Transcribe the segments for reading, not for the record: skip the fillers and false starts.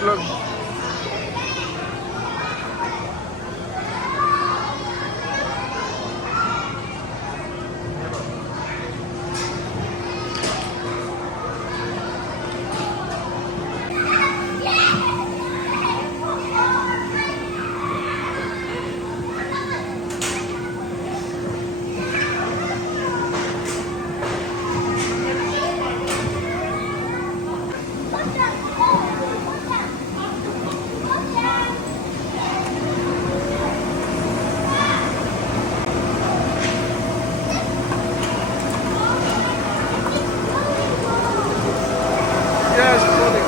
vlog. Yes, sorry.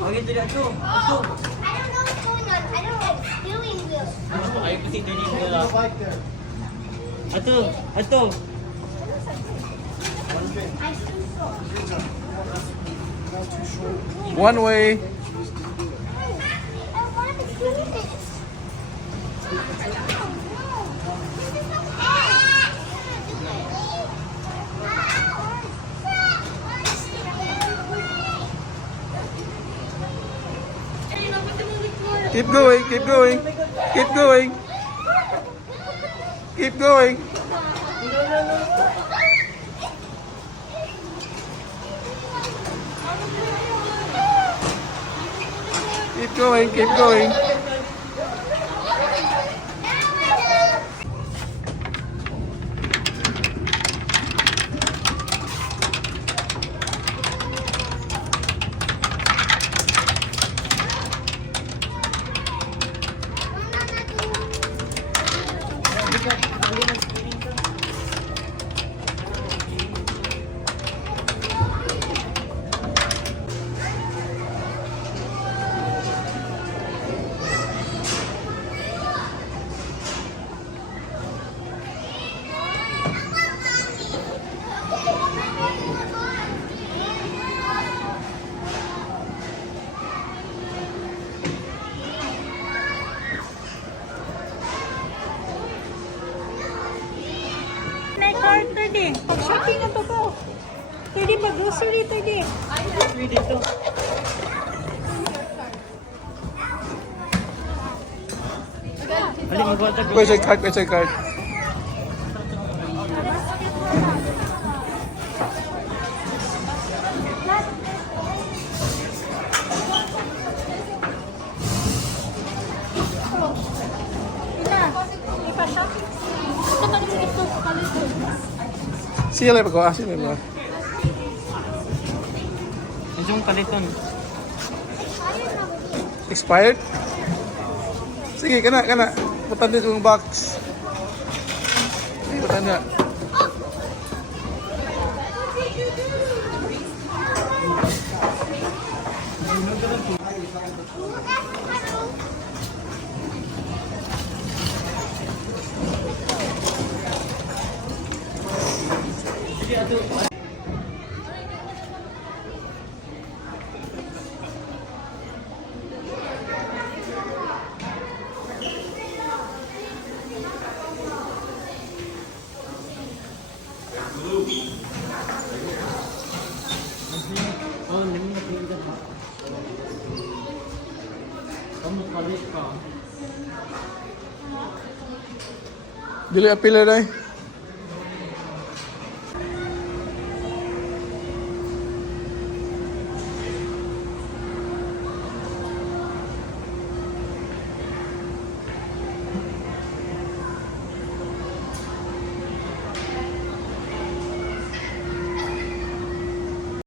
Okay, dito ato. Ato. I don't know what's going on. I don't like steering wheels. Ay, pati dito nila. Ato, ato. I think so. One way. I want to do this. Keep going, keep going. Keep going. Keep going. Keep going, keep going. Card 30. Pag-shopping na to ko. 30 pag-grocery 30. Grocery dito. Ali, magwatag. Where's your card? Where's your card? Ina, ipa-shopping. Ito ka rin ito. Sila ba ko? Sila ba? Isang kaliton. Expired? Sige, kana, kana. Putan din yung box. Sige, putan na. Oh, hindi na pinda ha. Kamu kalit ka. Dili apila na eh.